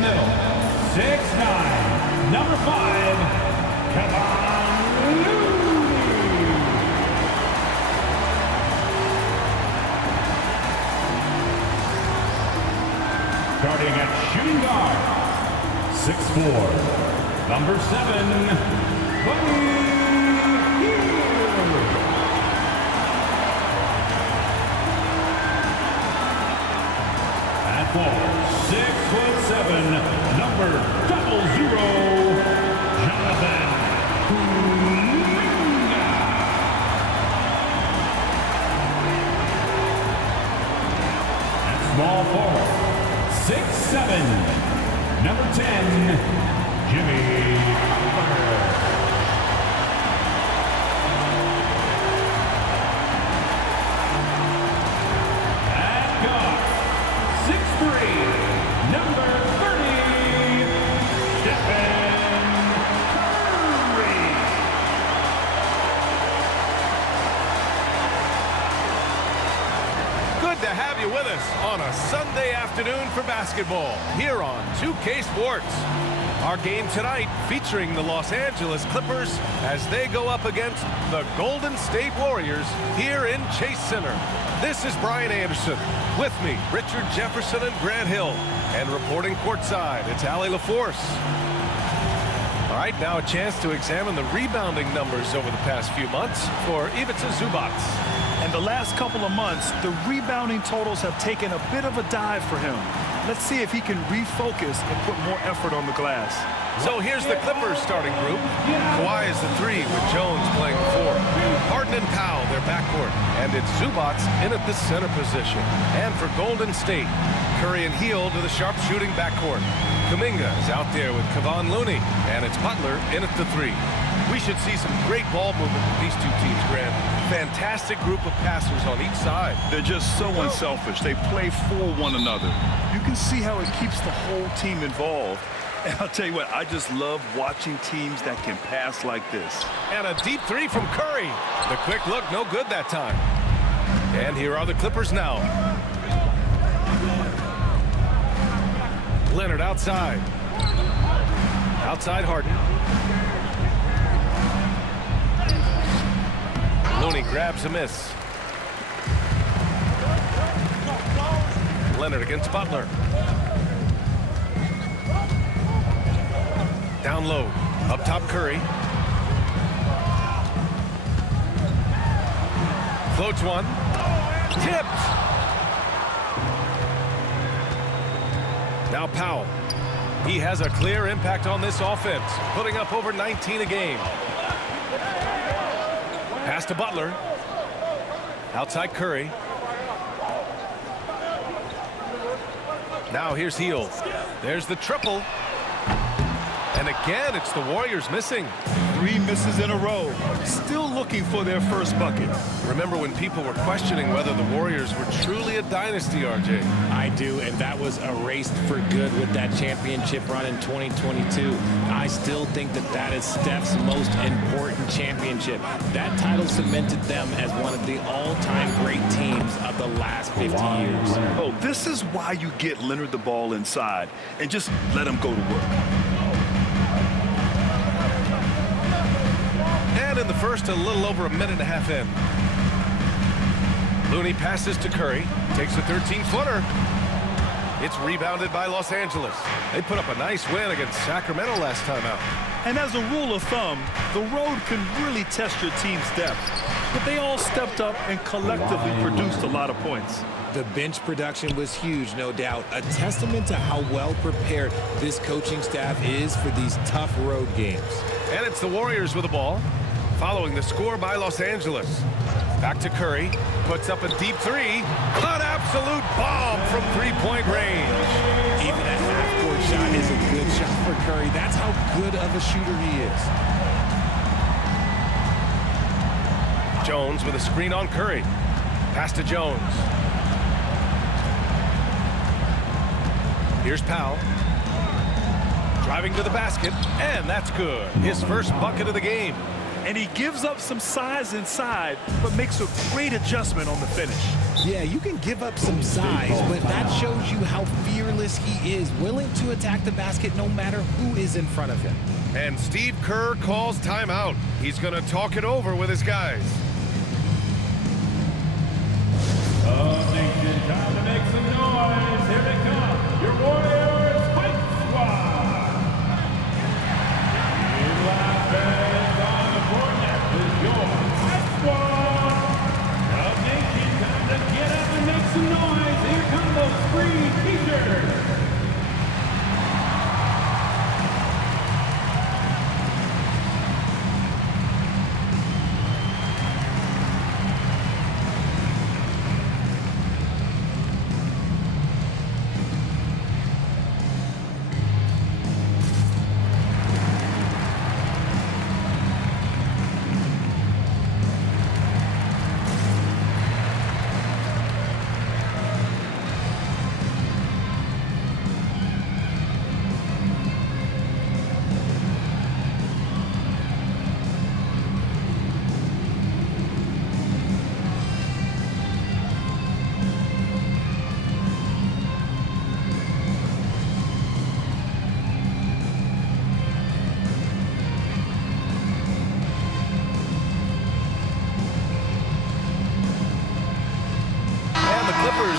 middle, 6'9", number 5, Kevon Looney. Starting at shooting guard, 6'4", number 7, Buddy Hield. At 6'7", number 00, Jonathan Kuminga. At small forward, 6'7", number 10, Jimmy Butler. At guard, 6'3", number 30, Stephen Curry. Good to have you with us on a Sunday afternoon for basketball here on 2K Sports. Our game tonight featuring the Los Angeles Clippers as they go up against the Golden State Warriors here in Chase Center. This is Brian Anderson. With me, Richard Jefferson and Grant Hill. And reporting courtside, it's Allie LaForce. All right, now a chance to examine the rebounding numbers over the past few months for Ivica Zubac. And the last couple of months, the rebounding totals have taken a bit of a dive for him. Let's see if he can refocus and put more effort on the glass. So here's the Clippers starting group. Kawhi is the 3 with Jones playing the 4. Harden and Powell, their backcourt. And it's Zubac in at the center position. And for Golden State, Curry and Hield to the sharpshooting backcourt. Kuminga is out there with Kevon Looney. And it's Butler in at the 3. We should see some great ball movement with these two teams, Grant. Fantastic group of passers on each side. They're just so unselfish. They play for one another. You can see how it keeps the whole team involved. And I'll tell you what, I just love watching teams that can pass like this. And a deep 3 from Curry. The quick look, no good that time. And here are the Clippers now. Leonard outside. Outside Harden. Looney grabs a miss. Leonard against Butler. Down low. Up top Curry. Floats one. Tipped. Now Powell. He has a clear impact on this offense, putting up over 19 a game. Pass to Butler. Outside Curry. Now here's Hield. There's the triple. And again, it's the Warriors missing. 3 misses in a row. Still looking for their first bucket. Remember when people were questioning whether the Warriors were truly a dynasty, RJ? I do, and that was erased for good with that championship run in 2022. I still think that that is Steph's most important championship. That title cemented them as one of the all-time great teams of the last 50 years. Oh, this is why you get Leonard the ball inside and just let him go to work. And in the first, a little over a minute and a half in. Looney passes to Curry, takes a 13-footer. It's rebounded by Los Angeles. They put up a nice win against Sacramento last time out. And as a rule of thumb, the road can really test your team's depth. But they all stepped up and collectively produced a lot of points. The bench production was huge, no doubt. A testament to how well prepared this coaching staff is for these tough road games. And it's the Warriors with the ball, following the score by Los Angeles. Back to Curry, puts up a deep 3. An absolute bomb from three-point range. Even a half-court shot is a good shot for Curry. That's how good of a shooter he is. Jones with a screen on Curry. Pass to Jones. Here's Powell. Driving to the basket, and that's good. His first bucket of the game. and he gives up some size inside, but makes a great adjustment on the finish. Yeah, you can give up some size, but that shows you how fearless he is, willing to attack the basket no matter who is in front of him. And Steve Kerr calls timeout. He's going to talk it over with his guys. Oh, Nation, time to make some noise. Here they come, your Warriors Fight Squad. You last fans on the court, next is your Fight Squad. Oh, Nation, time to get up and make some noise. Here come those free t-shirts.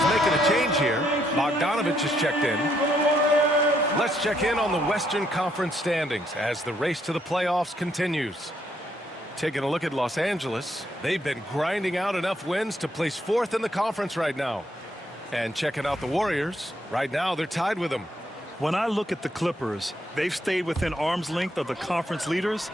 Making a change here. Bogdanovich has checked in. Let's check in on the Western Conference standings as the race to the playoffs continues. Taking a look at Los Angeles, they've been grinding out enough wins to place 4th in the conference right now. And checking out the Warriors, right now they're tied with them. When I look at the Clippers, they've stayed within arm's length of the conference leaders.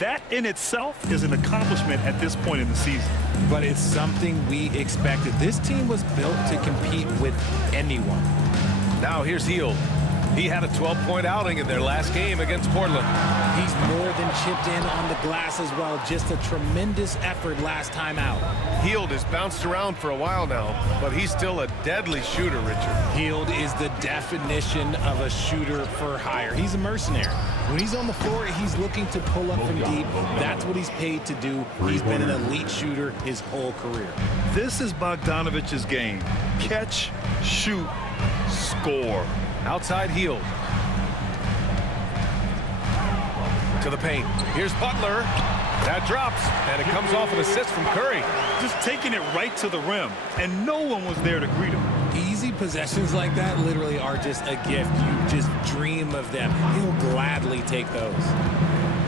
That in itself is an accomplishment at this point in the season. But it's something we expected. This team was built to compete with anyone. Now here's Hield. He had a 12-point outing in their last game against Portland. He's more than chipped in on the glass as well. Just a tremendous effort last time out. Hield has bounced around for a while now, but he's still a deadly shooter, Richard. Hield is the definition of a shooter for hire. He's a mercenary. When he's on the floor, he's looking to pull up from deep. That's what he's paid to do. He's been an elite shooter his whole career. This is Bogdanovich's game. Catch, shoot, score. Outside Hield. To the paint. Here's Butler. That drops, and it comes off an assist from Curry. Just taking it right to the rim, and no one was there to greet him. Easy possessions like that literally are just a gift. You just dream of them. He'll gladly take those.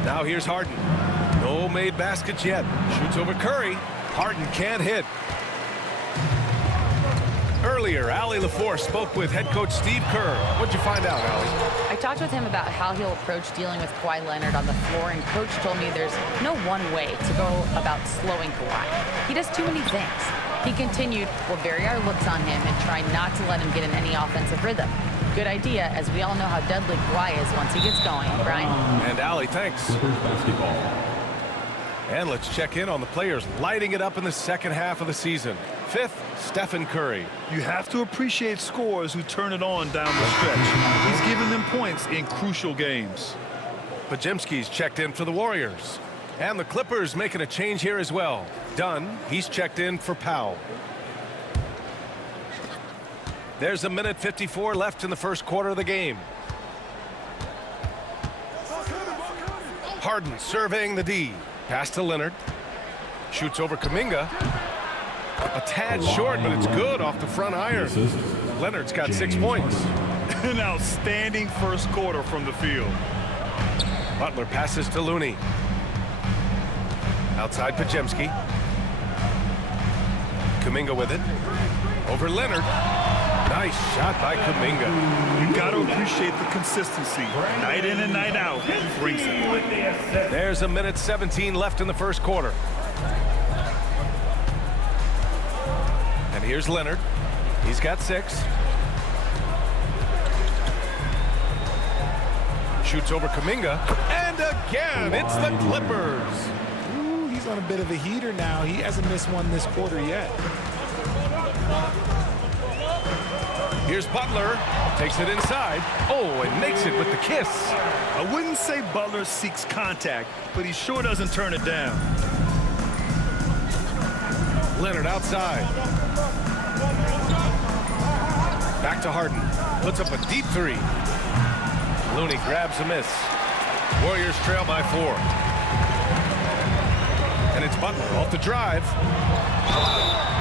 Now here's Harden. No made baskets yet. Shoots over Curry. Harden can't hit. Earlier, Allie LaForce spoke with head coach Steve Kerr. What'd you find out, Allie? I talked with him about how he'll approach dealing with Kawhi Leonard on the floor, and coach told me there's no one way to go about slowing Kawhi. He does too many things. He continued, we'll vary our looks on him and try not to let him get in any offensive rhythm. Good idea, as we all know how deadly Kawhi is once he gets going. Brian? And Allie, thanks. And let's check in on the players lighting it up in the second half of the season. 5th, Stephen Curry. You have to appreciate scorers who turn it on down the stretch. He's given them points in crucial games. Podziemski's checked in for the Warriors. And the Clippers making a change here as well. Dunn, he's checked in for Powell. There's 1:54 left in the first quarter of the game. Harden surveying the D. Pass to Leonard. Shoots over Kuminga. A tad short, but it's good off the front iron. Leonard's got 6 points. An outstanding first quarter from the field. Butler passes to Looney. Outside Podziemski. Kuminga with it. Over Leonard. Nice shot by Kuminga. You got to appreciate the consistency. Night in and night out. He brings it. There's 1:17 left in the first quarter. And here's Leonard. He's got 6. Shoots over Kuminga. And again, it's the Clippers. Ooh, he's on a bit of a heater now. He hasn't missed one this quarter yet. Here's Butler. Takes it inside. Oh, and makes it with the kiss. I wouldn't say Butler seeks contact, but he sure doesn't turn it down. Leonard outside. Back to Harden. Puts up a deep three. Looney grabs a miss. Warriors trail by 4. And it's Butler off the drive.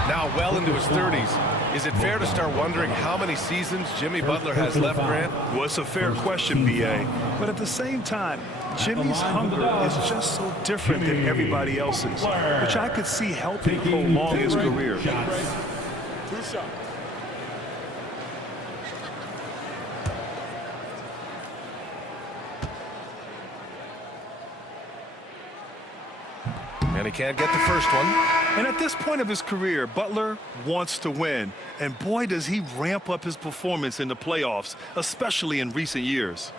Now well into his 30s. Is it fair to start wondering how many seasons Jimmy Butler has left, Grant? Well, it's a fair question, B.A. But at the same time, Jimmy's hunger is just so different than everybody else's, which I could see helping prolong his career. And he can't get the first one. And at this point of his career, Butler wants to win. And boy, does he ramp up his performance in the playoffs, especially in recent years.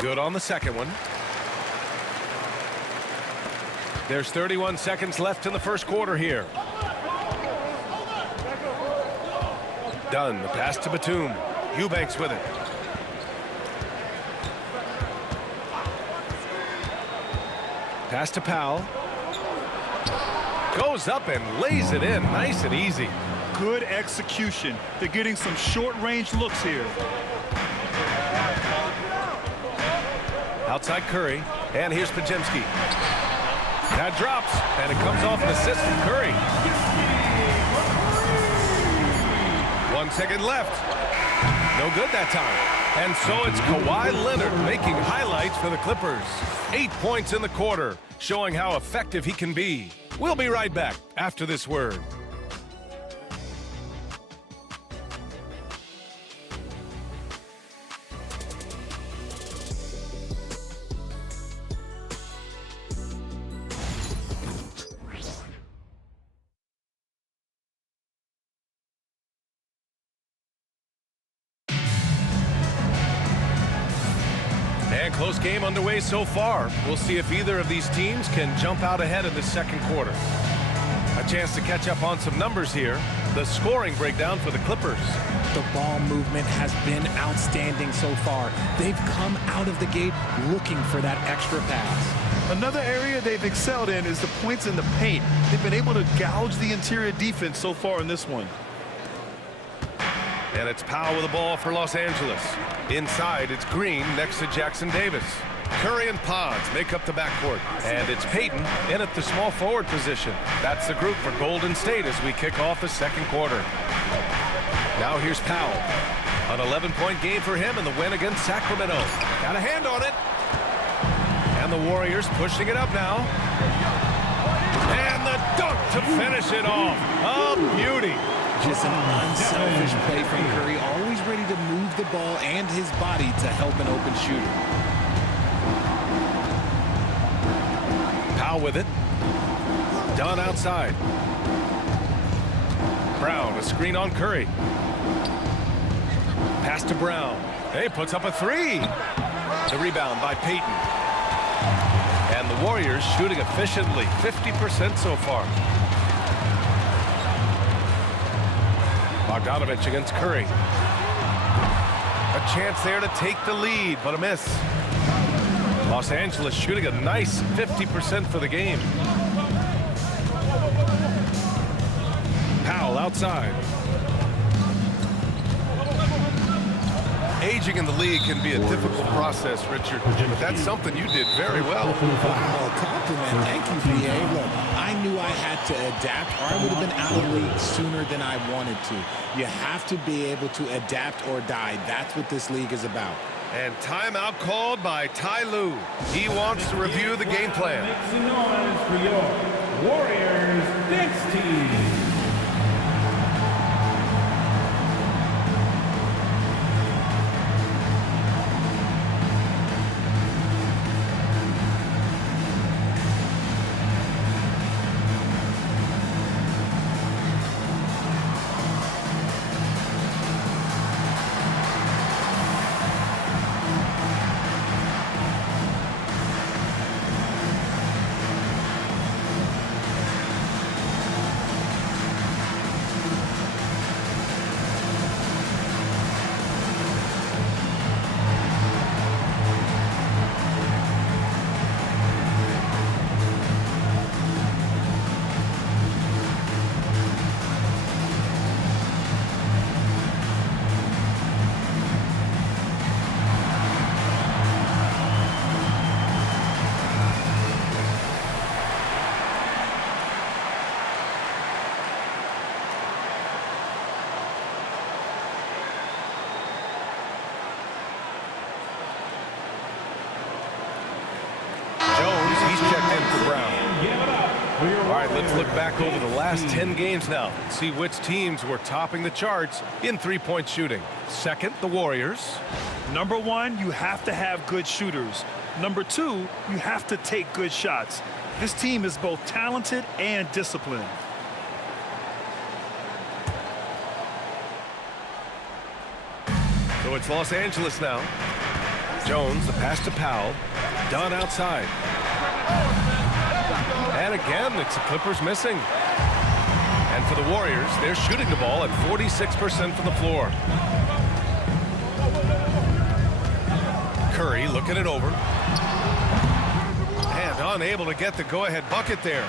Good on the second one. There's 31 seconds left in the first quarter here. Dunn, the pass to Batum. Eubanks with it. Pass to Powell. Goes up and lays it in, nice and easy. Good execution. They're getting some short-range looks here. Outside Curry, and here's Podziemski. That drops, and it comes off an assist from Curry. 1 second left. No good that time. And so it's Kawhi Leonard making highlights for the Clippers. 8 points in the quarter, showing how effective he can be. We'll be right back after this word. And close game underway so far. We'll see if either of these teams can jump out ahead in the second quarter. A chance to catch up on some numbers here. The scoring breakdown for the Clippers. The ball movement has been outstanding so far. They've come out of the gate looking for that extra pass. Another area they've excelled in is the points in the paint. They've been able to gouge the interior defense so far in this one. And it's Powell with the ball for Los Angeles. Inside, it's Green next to Jackson Davis. Curry and Pods make up the backcourt. And it's Payton in at the small forward position. That's the group for Golden State as we kick off the second quarter. Now here's Powell. An 11-point game for him in the win against Sacramento. Got a hand on it. And the Warriors pushing it up now. And the dunk to finish it off. A beauty. Just an unselfish play from Curry, always ready to move the ball and his body to help an open shooter. Powell with it. Dunn outside. Brown, a screen on Curry. Pass to Brown. He puts up a three. The rebound by Payton. And the Warriors shooting efficiently, 50% so far. Bogdanovich against Curry. A chance there to take the lead, but a miss. Los Angeles shooting a nice 50% for the game. Powell outside. Aging in the league can be a difficult process, Richard, but that's something you did very well. Wow, compliment. Thank you, B.A. Look, I knew I had to adapt, or I would have been out of the league sooner than I wanted to. You have to be able to adapt or die. That's what this league is about. And timeout called by Ty Lue. He wants to review the game plan. Make some noise for your Warriors next team. for your All right, let's look Warriors, back over the last 10 JT. games now. See which teams were topping the charts in three-point shooting. Second, the Warriors. Number one, you have to have good shooters. Number two, you have to take good shots. This team is both talented and disciplined. So it's Los Angeles now. Jones, the pass to Powell. Dunn outside. And again, it's the Clippers missing. And for the Warriors, they're shooting the ball at 46% from the floor. Curry looking it over. And unable to get the go-ahead bucket there.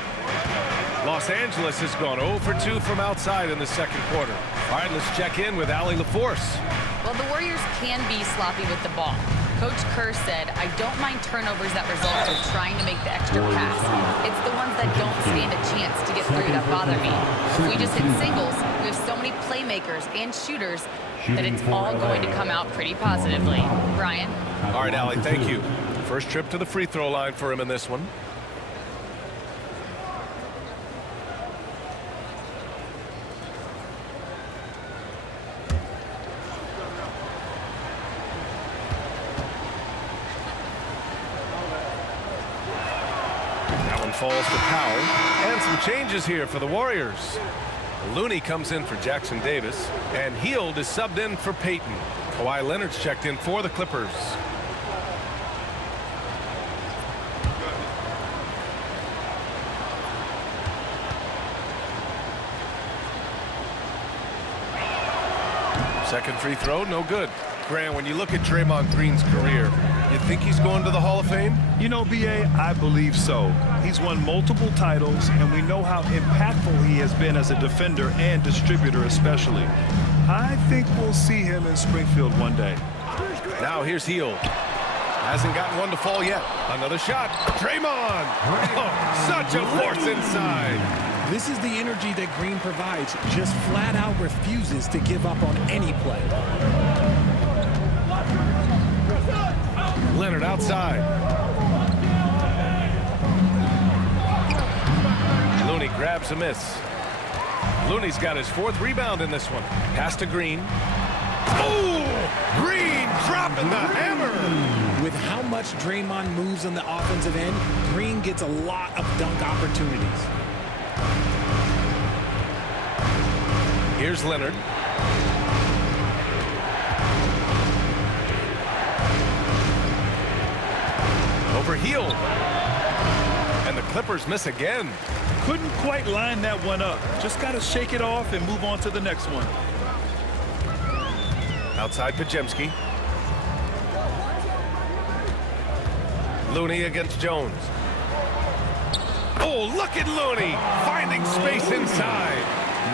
Los Angeles has gone 0 for 2 from outside in the second quarter. All right, let's check in with Allie LaForce. Well, the Warriors can be sloppy with the ball. Coach Kerr said, I don't mind turnovers that result from trying to make the extra pass. It's the ones that don't stand a chance to get through that bother me. If we just hit singles, we have so many playmakers and shooters that it's all going to come out pretty positively. Brian? All right, Allie, thank you. First trip to the free throw line for him in this one. Falls for Powell. And some changes here for the Warriors. Looney comes in for Jackson Davis. And Hield is subbed in for Payton. Kawhi Leonard's checked in for the Clippers. Second free throw, no good. Grant, when you look at Draymond Green's career, you think he's going to the Hall of Fame? You know, B.A., I believe so. He's won multiple titles, and we know how impactful he has been as a defender and distributor especially. I think we'll see him in Springfield one day. Now here's Hield. Hasn't gotten one to fall yet. Another shot. Draymond! Oh, such a force inside. This is the energy that Green provides. Just flat out refuses to give up on any play. Leonard outside. Looney grabs a miss. Looney's got his fourth rebound in this one. Pass to Green. Oh! Green dropping the hammer! With how much Draymond moves on the offensive end, Green gets a lot of dunk opportunities. Here's Leonard. Over Hield. And the Clippers miss again. Couldn't quite line that one up. Just got to shake it off and move on to the next one. Outside Podziemski. Looney against Jones. Oh, look at Looney finding space inside.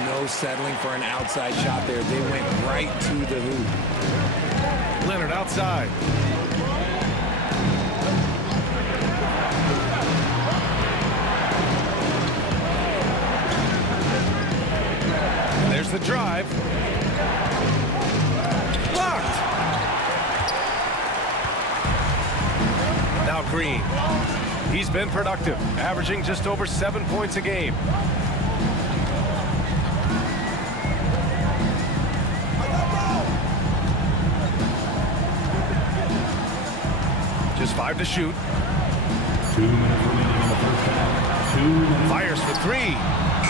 No settling for an outside shot there. They went right to the hoop. Leonard outside. And there's the drive. Blocked. Now Green. He's been productive, averaging just over 7 points a game. Just 5 to shoot. 2 minutes remaining in the first half. 2 minutes. Fires for 3.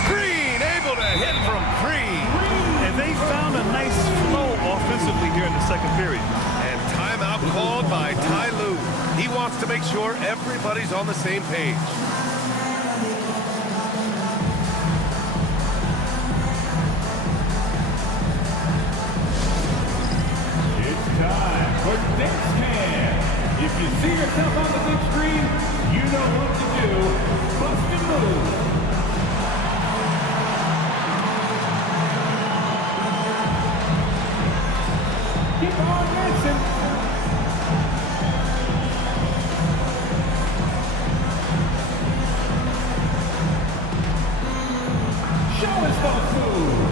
Green able to hit from 3. And they found a nice flow offensively here in the second period. And timeout called by Ty Lue. He wants to make sure everybody's on the same page. It's time for Dance Cam. If you see yourself on the big screen, you know what to do. Bust and move. Keep on dancing. Show us those moves.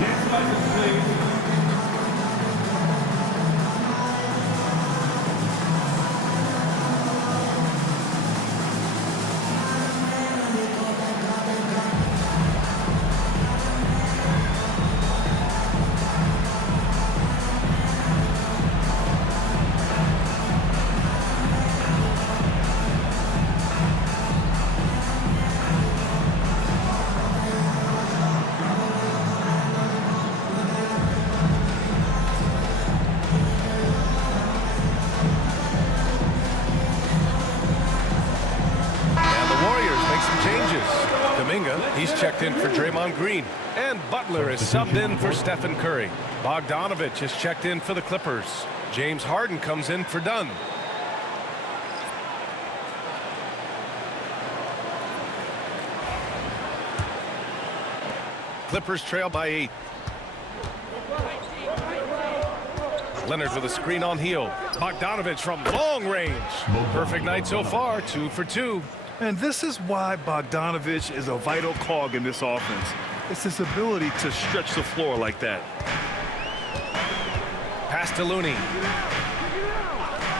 Dance license, please. Kuminga, he's checked in for Draymond Green. And Butler is subbed in for Stephen Curry. Bogdanovich is checked in for the Clippers. James Harden comes in for Dunn. Clippers trail by 8. Leonard with a screen on Hield. Bogdanovich from long range. Perfect night so far, 2 for 2. And this is why Bogdanovich is a vital cog in this offense. It's his ability to stretch the floor like that. Pass to Looney.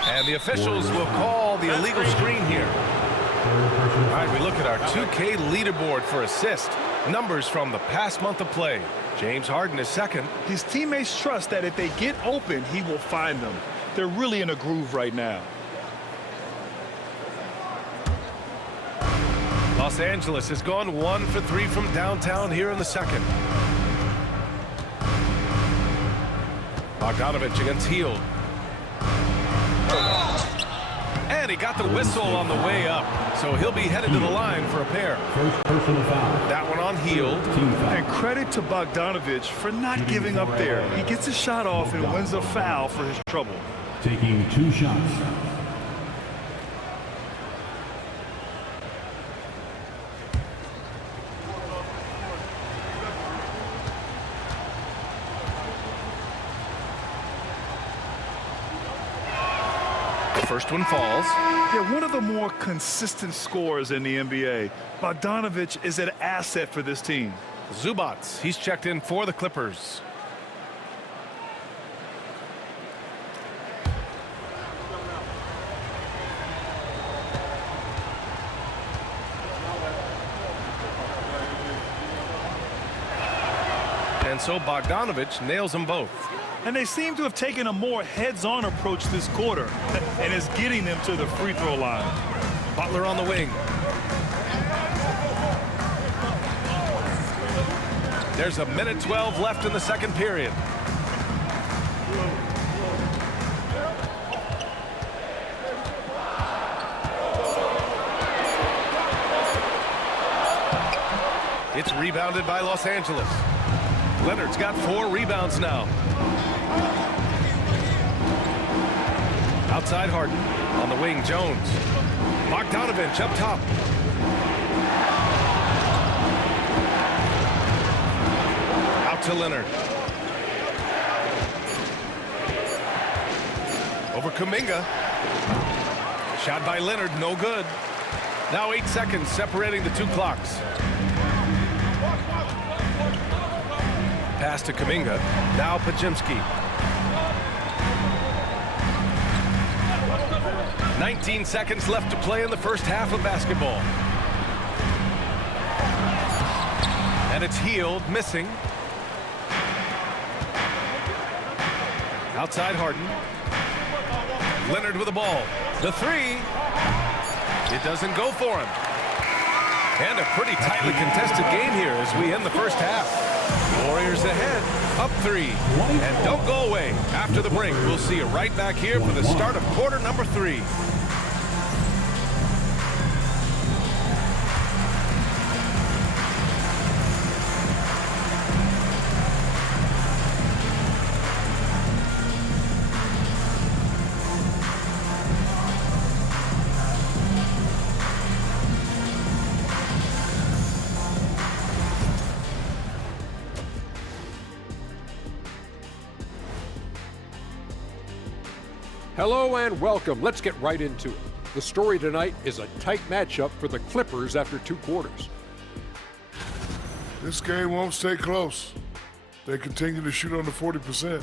And the officials will call the illegal screen here. All right, we look at our 2K leaderboard for assist. Numbers from the past month of play. James Harden is second. His teammates trust that if they get open, he will find them. They're really in a groove right now. Los Angeles has gone 1 for 3 from downtown here in the second. Bogdanovich against Hield. And he got the whistle on the way up, so he'll be headed to the line for a pair. First personal foul. That one on Hield. And credit to Bogdanovich for not giving up there. He gets a shot off and wins a foul for his trouble. Taking 2 shots. First one falls. Yeah, one of the more consistent scorers in the NBA. Bogdanovich is an asset for this team. Zubats, he's checked in for the Clippers. And so Bogdanovich nails them both. And they seem to have taken a more heads-on approach this quarter, and it's getting them to the free throw line. Butler on the wing. There's a minute 12 left in the second period. It's rebounded by Los Angeles. Leonard's got 4 rebounds now. Outside Harden. On the wing, Jones. Bogdanovich up top. Out to Leonard. Over Kuminga. Shot by Leonard, no good. Now 8 seconds separating the 2 clocks. Pass to Kuminga. Now Podziemski. 19 seconds left to play in the first half of basketball. And it's Hield missing. Outside Harden. Leonard with the ball. The 3. It doesn't go for him. And a pretty tightly contested game here as we end the first half. Warriors ahead, up 3. And don't go away. After the break, we'll see you right back here for the start of quarter number 3. Hello and welcome. Let's get right into it. The story tonight is a tight matchup for the Clippers after 2 quarters. This game won't stay close. They continue to shoot under 40%.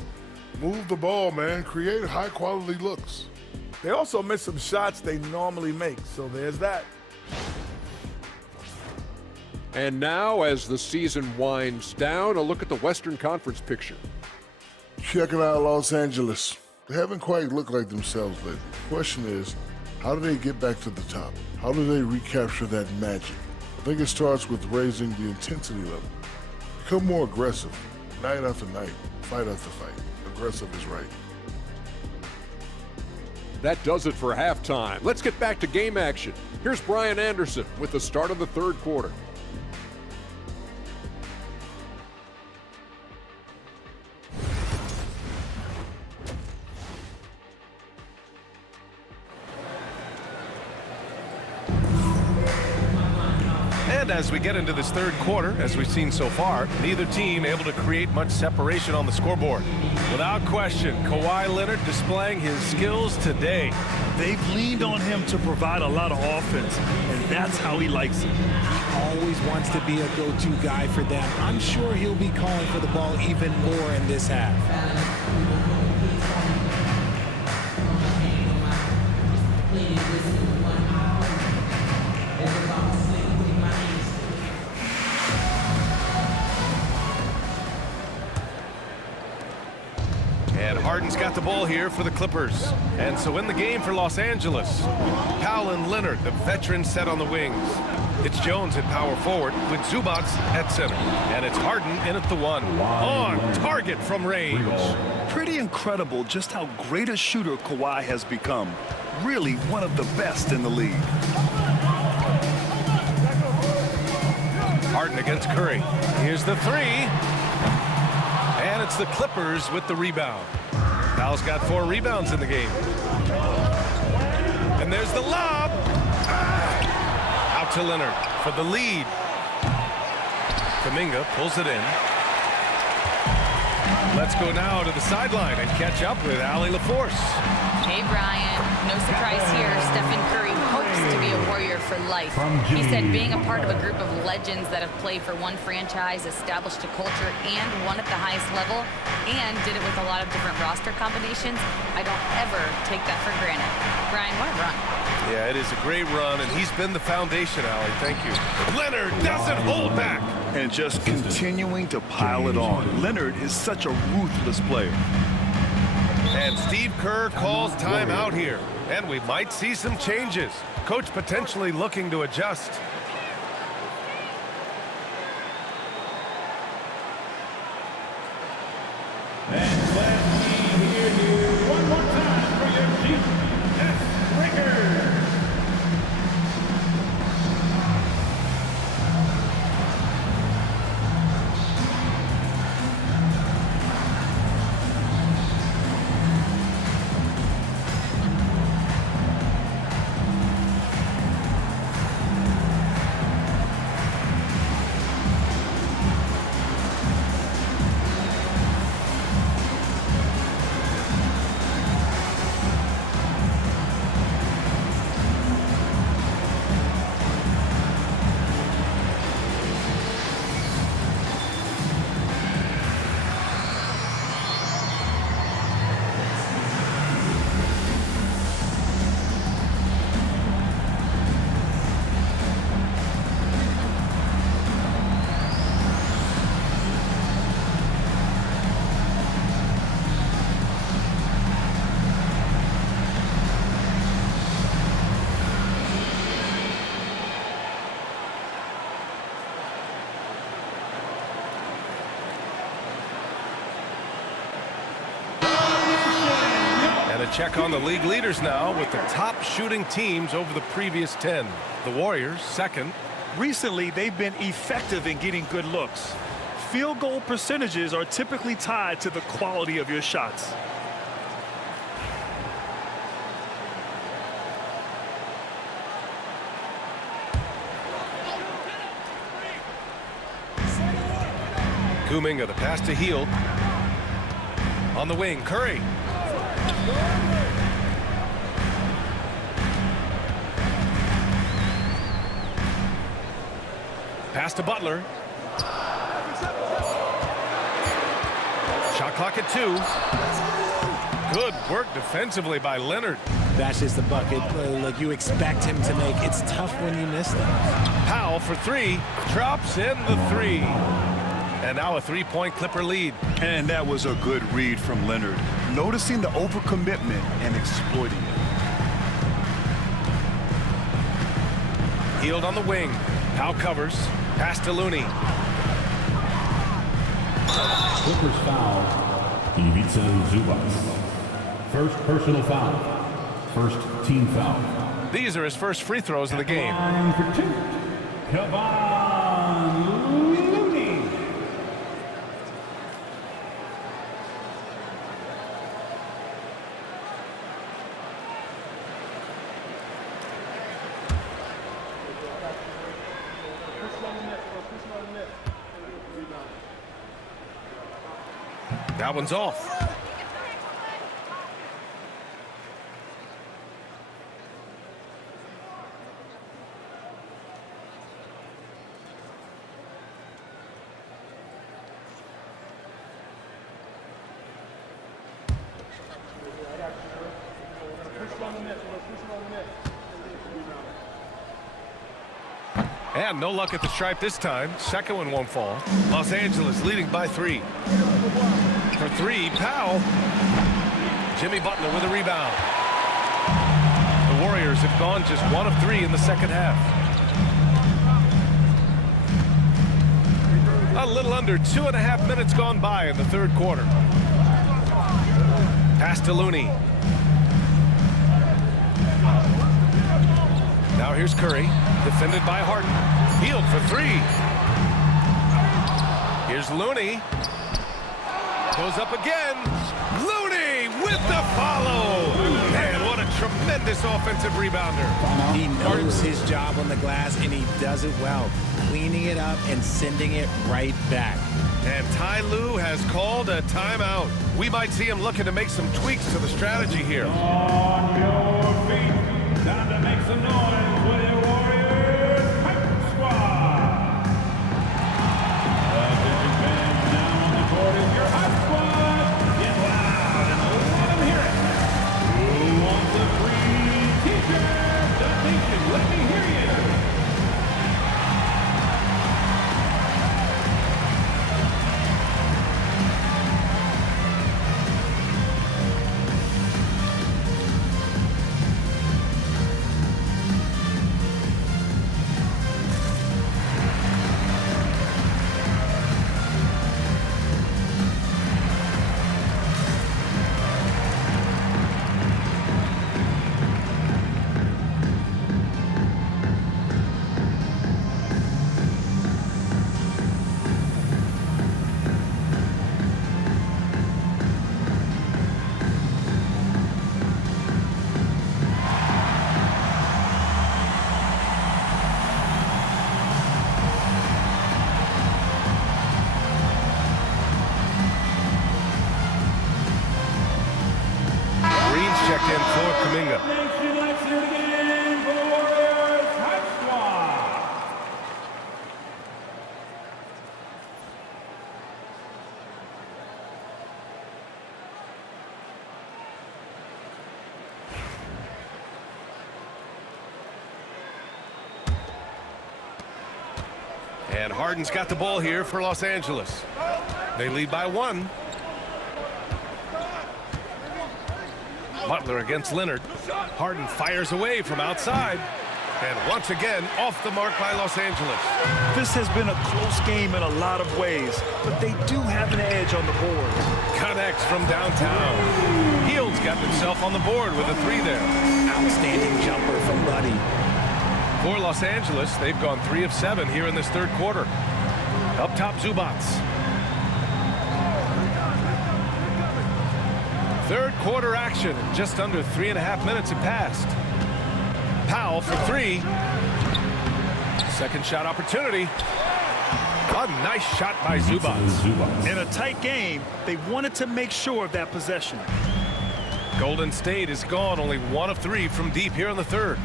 Move the ball, man. Create high-quality looks. They also miss some shots they normally make, so there's that. And now, as the season winds down, a look at the Western Conference picture. Checking out Los Angeles. They haven't quite looked like themselves lately. The question is, how do they get back to the top? How do they recapture that magic? I think it starts with raising the intensity level. Become more aggressive, night after night, fight after fight. Aggressive is right. That does it for halftime. Let's get back to game action. Here's Brian Anderson with the start of the 3rd quarter. And as we get into this third quarter, as we've seen so far, neither team able to create much separation on the scoreboard. Without question, Kawhi Leonard displaying his skills today. They've leaned on him to provide a lot of offense, and that's how he likes it. He always wants to be a go-to guy for them. I'm sure he'll be calling for the ball even more in this half. And Harden's got the ball here for the Clippers. And so in the game for Los Angeles, Powell and Leonard, the veterans, set on the wings. It's Jones at power forward with Zubac at center. And it's Harden in at the one. On target from range. Pretty incredible just how great a shooter Kawhi has become. Really one of the best in the league. Harden against Curry. Here's the three. And it's the Clippers with the rebound. Powell's got 4 rebounds in the game. And there's the lob. Out to Leonard for the lead. Kuminga pulls it in. Let's go now to the sideline and catch up with Allie LaForce. Hey, Brian. No surprise here. Stephen Curry hopes to be a Warrior for life. He said being a part of a group of legends that have played for one franchise, established a culture, and won at the highest level, and did it with a lot of different roster combinations, I don't ever take that for granted. Brian, what a run. Yeah, it is a great run, and he's been the foundation, Allie. Thank you. Leonard doesn't hold back. And just continuing to pile it on. Leonard is such a ruthless player. And Steve Kerr calls timeout here. And we might see some changes. Coach potentially looking to adjust. And let's hear you one more time for your Chief S. Breaker. And a check on the league leaders now with the top shooting teams over the previous 10. The Warriors, second. Recently, they've been effective in getting good looks. Field goal percentages are typically tied to the quality of your shots. Kuminga, the pass to Hield. On the wing, Curry. Pass to Butler. Shot clock at 2. Good work defensively by Leonard. That's just the bucket like you expect him to make. It's tough when you miss them. Powell for 3. Drops in the 3. And now a 3-point Clipper lead. And that was a good read from Leonard, noticing the overcommitment and exploiting it. Hield on the wing. Powell covers. Pass to Looney. Clippers foul. Ivica Zubac. First personal foul. First team foul. These are his first free throws of the game. Line for 2. Kevon Looney. That one's off. And no luck at the stripe this time. Second one won't fall. Los Angeles leading by 3. For 3, Powell. Jimmy Butler with a rebound. The Warriors have gone just 1 of 3 in the second half. A little under 2.5 minutes gone by in the third quarter. Pass to Looney. Now here's Curry, defended by Harden. Healed for 3. Here's Looney. Goes up again. Looney with the follow. Man, what a tremendous offensive rebounder. He knows his job on the glass, and he does it well. Cleaning it up and sending it right back. And Ty Lue has called a timeout. We might see him looking to make some tweaks to the strategy here. On your feet, time to make some noise with your Warriors Hype Squad. Attention fans, now on the court is your Hype Squad. Get loud and let them hear it. Who wants a free t-shirt? The nation, let me hear you. Checked in for Kuminga. Nation, let's hear it again for the Warriors Hype Squad. And Harden's got the ball here for Los Angeles. They lead by 1. Butler against Leonard. Harden fires away from outside. And once again, off the mark by Los Angeles. This has been a close game in a lot of ways, but they do have an edge on the board. Connects from downtown. Hields got himself on the board with a 3 there. Outstanding jumper from Buddy. For Los Angeles, they've gone 3 of 7 here in this third quarter. Up top, Zubac. Third quarter action. Just under 3.5 minutes have passed. Powell for 3. Second shot opportunity. A nice shot by Zubac. In a tight game, they wanted to make sure of that possession. Golden State is gone only 1 of 3 from deep here in the third.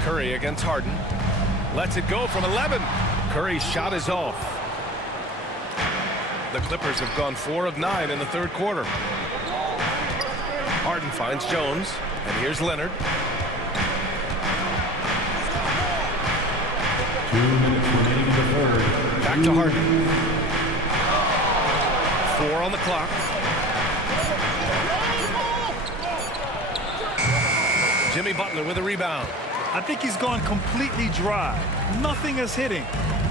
Curry against Harden. Lets it go from 11. Curry's shot is off. The Clippers have gone 4 of 9 in the third quarter. Harden finds Jones, and here's Leonard. 2 minutes remaining in the third. Back to Harden. 4 on the clock. Jimmy Butler with a rebound. I think he's gone completely dry. Nothing is hitting.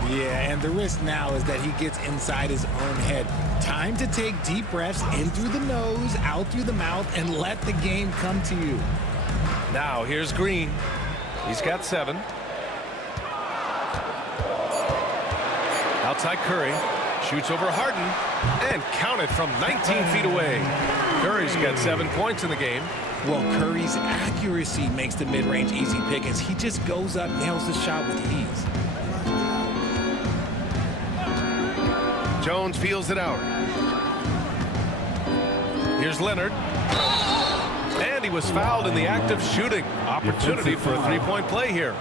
Yeah, and the risk now is that he gets inside his own head. Time to take deep breaths in through the nose, out through the mouth, and let the game come to you. Now here's Green. He's got 7. Outside Curry. Shoots over Harden. And counted from 19 feet away. Curry's got 7 points in the game. Well, Curry's accuracy makes the mid-range easy pickings. He just goes up, nails the shot with ease. Jones feels it out. Here's Leonard. And he was fouled in the act of shooting. Opportunity for a three-point play here.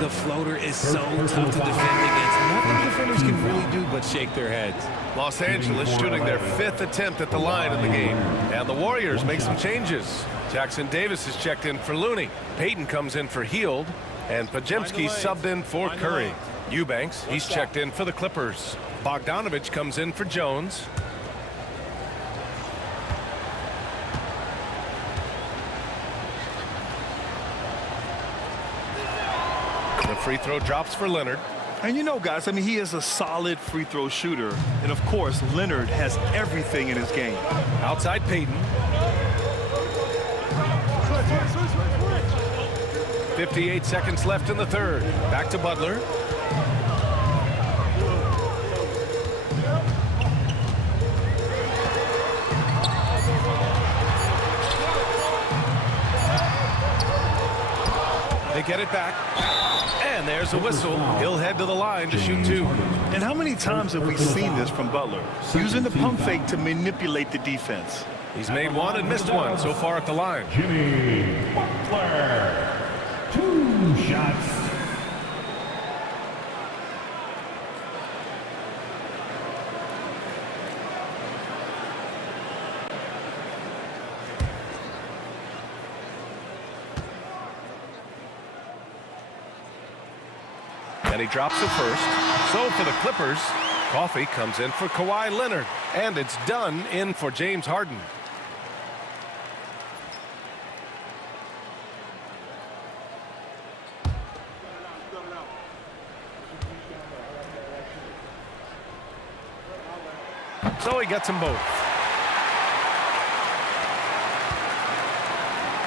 The floater is so tough to defend against. Nothing defenders can really do but shake their heads. Los Angeles shooting their 5th attempt at the line in the game. And the Warriors make some changes. Jackson Davis is checked in for Looney. Payton comes in for Hield. And Podziemski subbed in for Curry. Eubanks, he's checked in for the Clippers. Bogdanovich comes in for Jones. The free throw drops for Leonard. And you know, guys, I mean, he is a solid free throw shooter. And, of course, Leonard has everything in his game. Outside Payton. 58 seconds left in the third. Back to Butler. They get it back. And there's a whistle. He'll head to the line to shoot 2. And how many times have we seen this from Butler? Using the pump fake to manipulate the defense. He's made one and missed one so far at the line. Jimmy Butler. 2 shots. And he drops it first. So for the Clippers, Coffey comes in for Kawhi Leonard. And it's done in for James Harden. So he gets them both.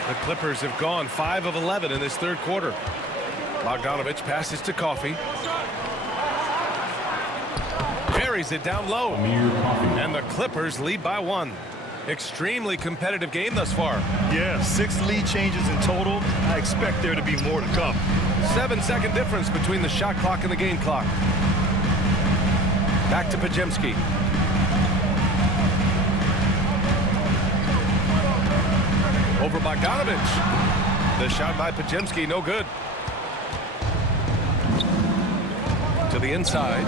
The Clippers have gone 5 of 11 in this third quarter. Bogdanovich passes to Coffey. Carries it down low. And the Clippers lead by 1. Extremely competitive game thus far. Yeah, 6 lead changes in total. I expect there to be more to come. 7-second difference between the shot clock and the game clock. Back to Podziemski. Over Bogdanovich. The shot by Podziemski, no good. To the inside.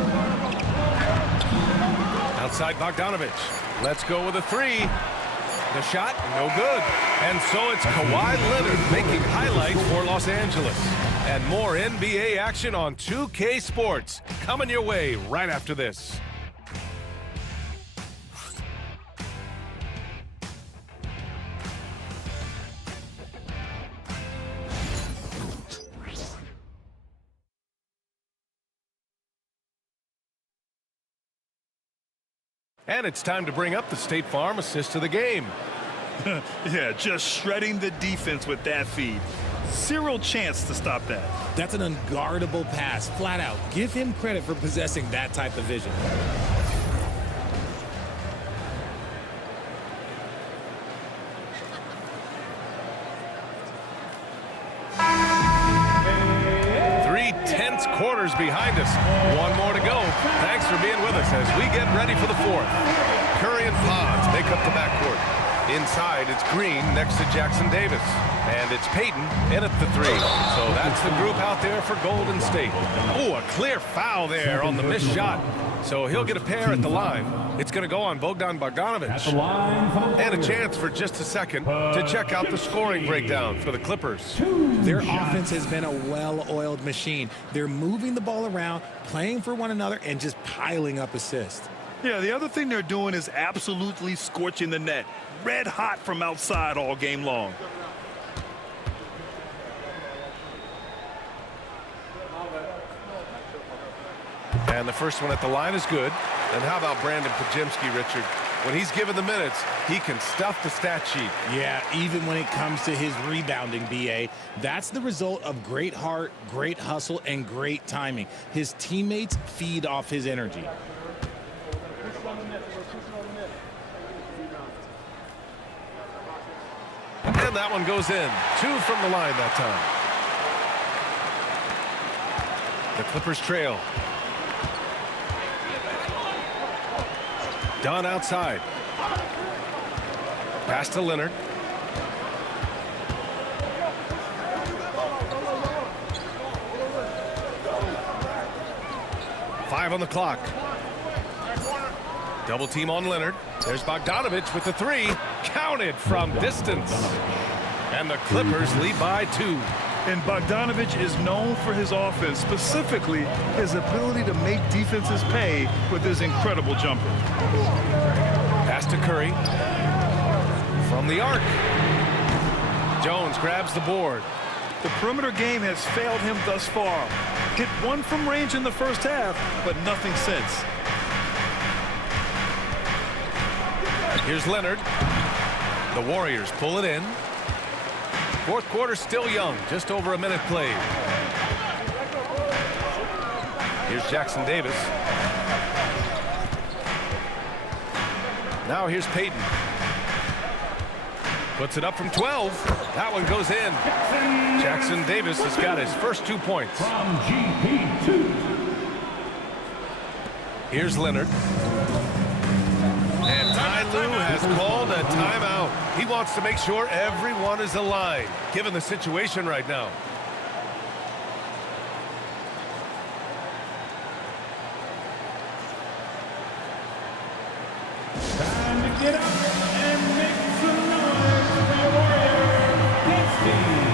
Outside Bogdanovich. Let's go with a 3. The shot, no good. And so it's Kawhi Leonard making highlights for Los Angeles. And more NBA action on 2K Sports coming your way right after this. And it's time to bring up the State Farm assist of the game. Yeah, just shredding the defense with that feed. Zero chance to stop that. That's an unguardable pass, flat out. Give him credit for possessing that type of vision. Quarters behind us. One more to go. Thanks for being with us as we get ready for the 4th. Curry and Pons make up the backcourt. Inside, it's Green next to Jackson Davis. And it's Payton in at the 3. So that's the group out there for Golden State. Oh, a clear foul there on the missed shot. So he'll get a pair at the line. It's going to go on Bogdan Bogdanovich. And a chance for just a second to check out the scoring breakdown for the Clippers. Their offense has been a well-oiled machine. They're moving the ball around, playing for one another, and just piling up assists. Yeah, the other thing they're doing is absolutely scorching the net. Red hot from outside all game long. And the first one at the line is good. And how about Brandon Podziemski, Richard? When he's given the minutes, he can stuff the stat sheet. Yeah, even when it comes to his rebounding, B.A., that's the result of great heart, great hustle, and great timing. His teammates feed off his energy. And that one goes in. 2 from the line that time. The Clippers trail. Dunn outside. Pass to Leonard. Five on the clock. Double team on Leonard. There's Bogdanovich with the 3. Counted from distance. And the Clippers lead by 2. And Bogdanovich is known for his offense, specifically his ability to make defenses pay with his incredible jumper. Pass to Curry. From the arc. Jones grabs the board. The perimeter game has failed him thus far. Hit 1 from range in the first half, but nothing since. Here's Leonard. The Warriors pull it in. Fourth quarter still young, just over a minute played. Here's Jackson Davis. Now here's Payton. Puts it up from 12. That one goes in. Jackson Davis has got his first 2 points. From GP2. Here's Leonard. And Ty Lue has called a timeout. He wants to make sure everyone is aligned, given the situation right now. Time to get up and make some noise for your Warriors. Dance team.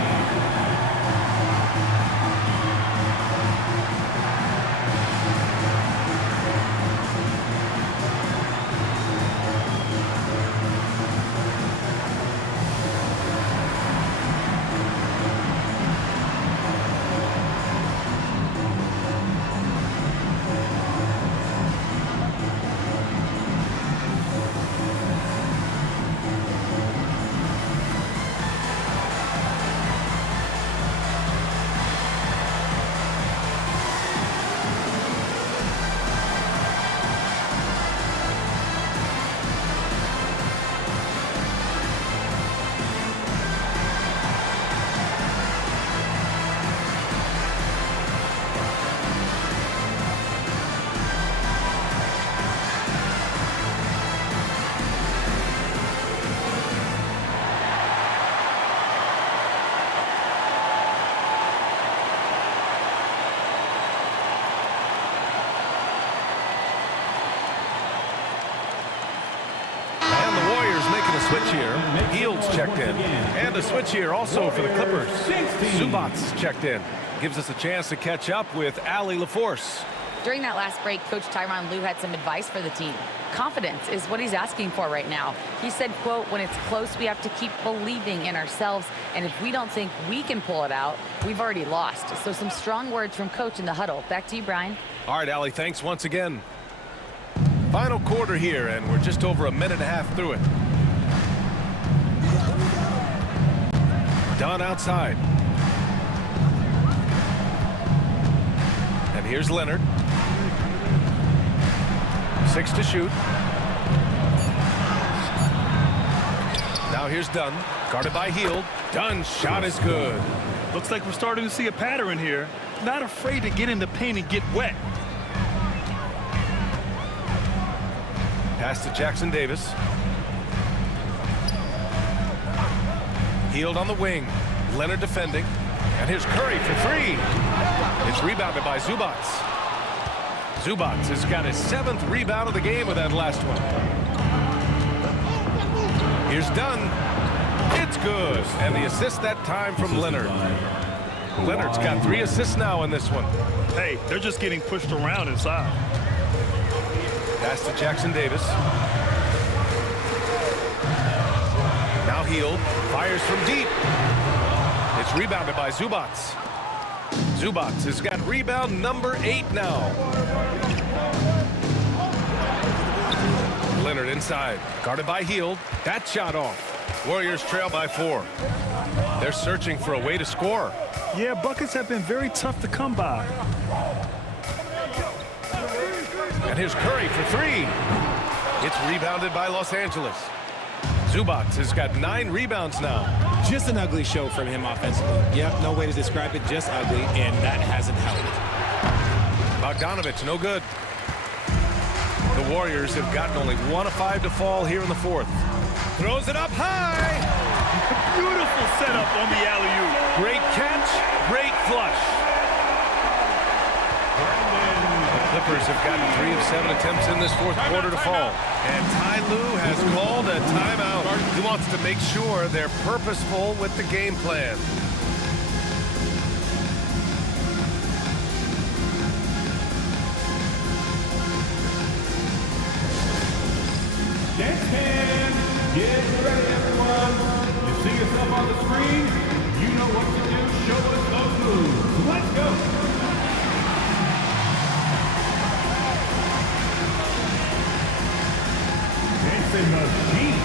Switch here. Hield's checked in. And a switch here also for the Clippers. Zubats checked in. Gives us a chance to catch up with Allie LaForce. During that last break, Coach Tyronn Lue had some advice for the team. Confidence is what he's asking for right now. He said, quote, when it's close, we have to keep believing in ourselves. And if we don't think we can pull it out, we've already lost. So some strong words from Coach in the huddle. Back to you, Brian. All right, Allie, thanks once again. Final quarter here, and we're just over a minute and a half through it. Dunn outside. And here's Leonard. 6 to shoot. Now here's Dunn. Guarded by Hield. Dunn's shot is good. Looks like we're starting to see a pattern here. Not afraid to get in the paint and get wet. Pass to Jackson Davis. Hield on the wing. Leonard defending. And here's Curry for 3. It's rebounded by Zubats. Zubats has got his 7th rebound of the game with that last one. Here's Dunn. It's good. And the assist that time from Leonard. Leonard's got 3 assists now in this one. Hey, they're just getting pushed around inside. Pass to Jackson Davis. Now Hield fires from deep. It's rebounded by Zubats. Zubats has got rebound number 8 now. Leonard inside, guarded by Hield. That shot off. Warriors trail by 4. They're searching for a way to score. Yeah, buckets have been very tough to come by. And here's Curry for 3. It's rebounded by Los Angeles. Zubats has got 9 rebounds now. Just an ugly show from him offensively. Yep, no way to describe it, just ugly, and that hasn't helped. Bogdanovich, no good. The Warriors have gotten only 1 of 5 to fall here in the fourth. Throws it up high. Beautiful setup on the alley-oop. Great catch, great flush. The Clippers have gotten 3 of 7 attempts in this fourth quarter to fall. And Ty Lue has called a timeout. He wants to make sure they're purposeful with the game plan. Dance hand. Get ready, everyone. You see yourself on the screen. You know what to do. Show us those moves. Let's go. Dancing machine.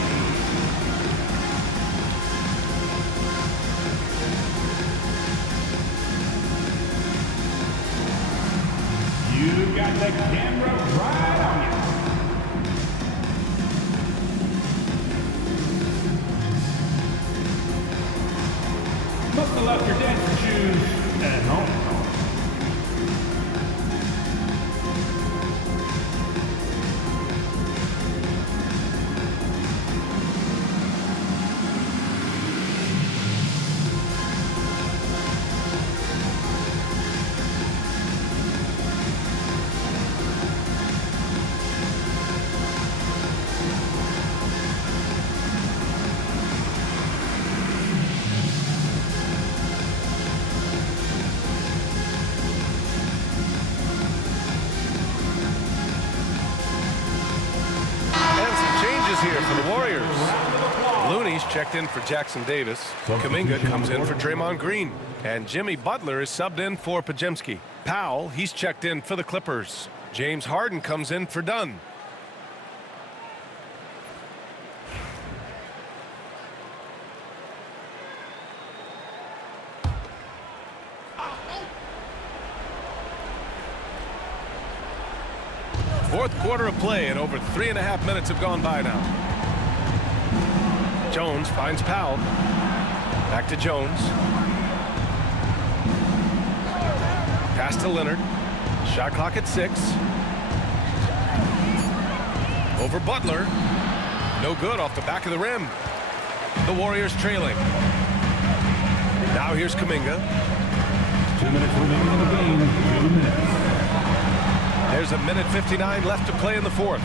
You got the camera right on you. Must have left your dancing shoes at home. Here for the Warriors. Looney's checked in for Jackson Davis. Kuminga comes in for Draymond Green. And Jimmy Butler is subbed in for Podziemski. Powell, he's checked in for the Clippers. James Harden comes in for Dunn. Fourth quarter of play, and over 3.5 minutes have gone by now. Jones finds Powell. Back to Jones. Pass to Leonard. Shot clock at 6. Over Butler. No good off the back of the rim. The Warriors trailing. Now here's Kuminga. 2 minutes remaining in the game. 2 minutes. There's 1:59 left to play in the fourth.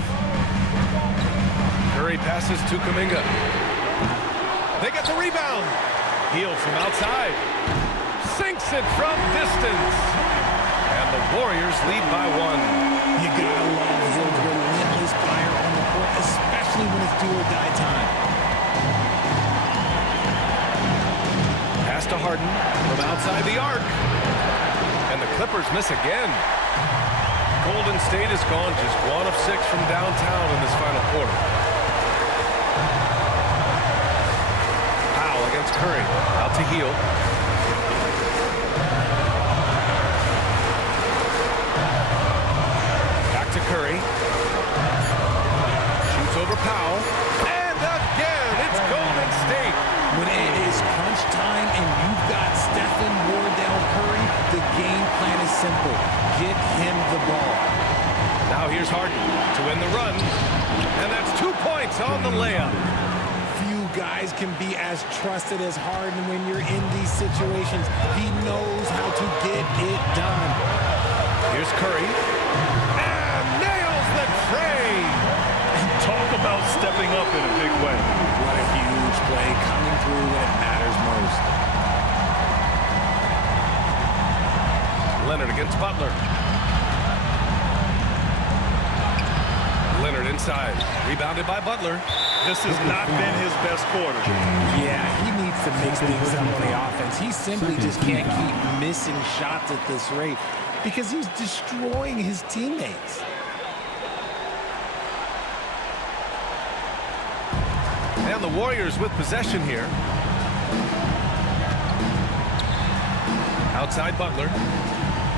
Curry passes to Kuminga. They get the rebound. Hield from outside. Sinks it from distance. And the Warriors lead by 1. You gotta love Hill's relentless fire on the court, especially when it's do or die time. Pass to Harden from outside the arc. And the Clippers miss again. Golden State has gone just 1 of 6 from downtown in this final quarter. Powell against Curry. Out to Hield. Back to Curry. Shoots over Powell. And again, it's Golden State. When it is crunch time and you've got Stephen Wardell Curry, the game plan is simple. Get him the ball. Now here's Harden to win the run. And that's 2 points on the layup. Few guys can be as trusted as Harden when you're in these situations. He knows how to get it done. Here's Curry. And nails the tray. And talk about stepping up in a big way. What a huge play coming through when it matters most. Leonard against Butler. Leonard inside. Rebounded by Butler. This has not been his best quarter. Yeah, he needs to mix things up on the offense. He simply just can't keep missing shots at this rate because he's destroying his teammates. And the Warriors with possession here. Outside Butler.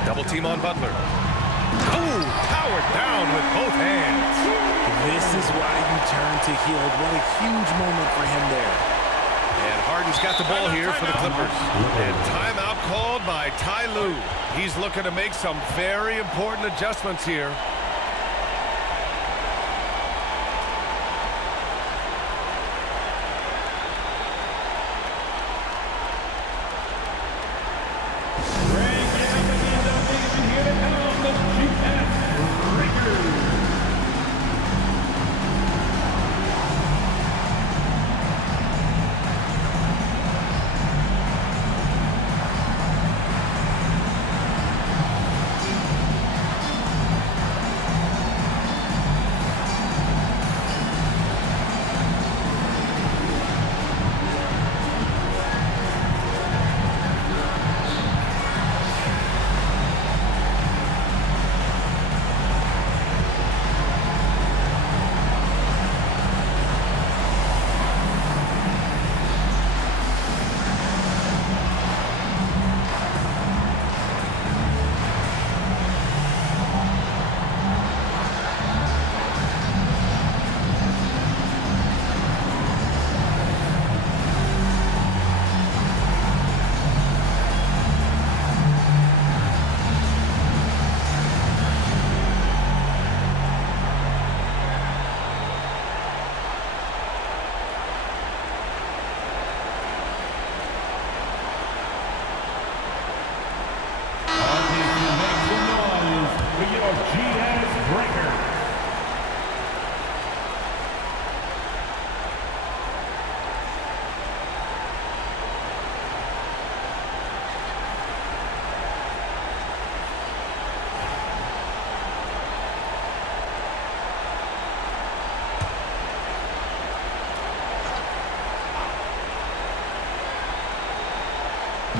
Double team on Butler. Oh, powered down with both hands. This is why you turn to Hield. What a huge moment for him there. And Harden's got the ball here for the Clippers. And timeout called by Ty Lue. He's looking to make some very important adjustments here.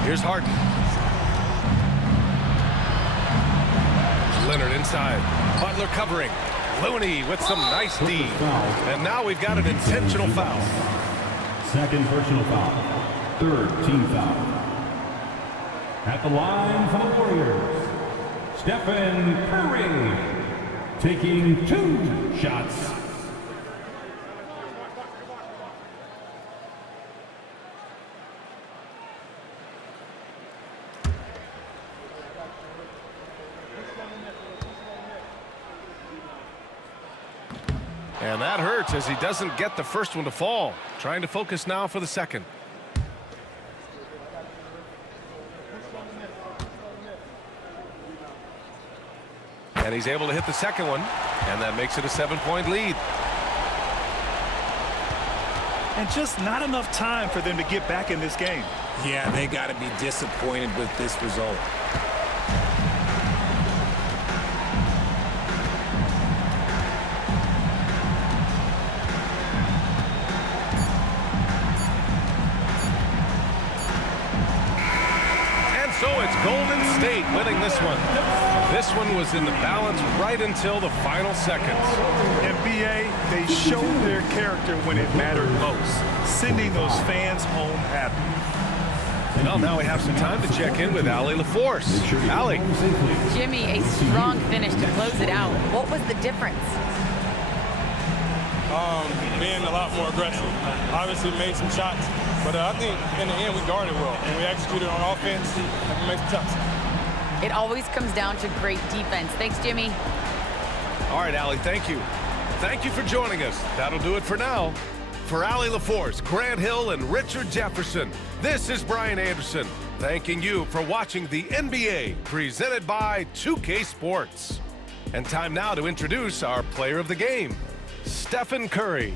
Here's Harden. Leonard inside. Butler covering. Looney with some nice D. And now we've got an intentional foul. Second personal foul. Third team foul. At the line for the Warriors, Stephen Curry, taking 2 shots. And that hurts as he doesn't get the first one to fall. Trying to focus now for the second. And he's able to hit the second one. And that makes it a 7-point lead. And just not enough time for them to get back in this game. Yeah, they got to be disappointed with this result. So it's Golden State winning this one. This one was in the balance right until the final seconds. NBA, they showed their character when it mattered most, sending those fans home happy. Well, now we have some time to check in with Allie LaForce. Allie. Jimmy, a strong finish to close it out. What was the difference? Being a lot more aggressive. Obviously made some shots, but I think in the end we guarded well. And we executed on offense and we made some shots. It always comes down to great defense. Thanks, Jimmy. All right, Allie, thank you. Thank you for joining us. That'll do it for now. For Allie LaForce, Grant Hill, and Richard Jefferson, this is Brian Anderson, thanking you for watching the NBA presented by 2K Sports. And time now to introduce our player of the game, Stephen Curry.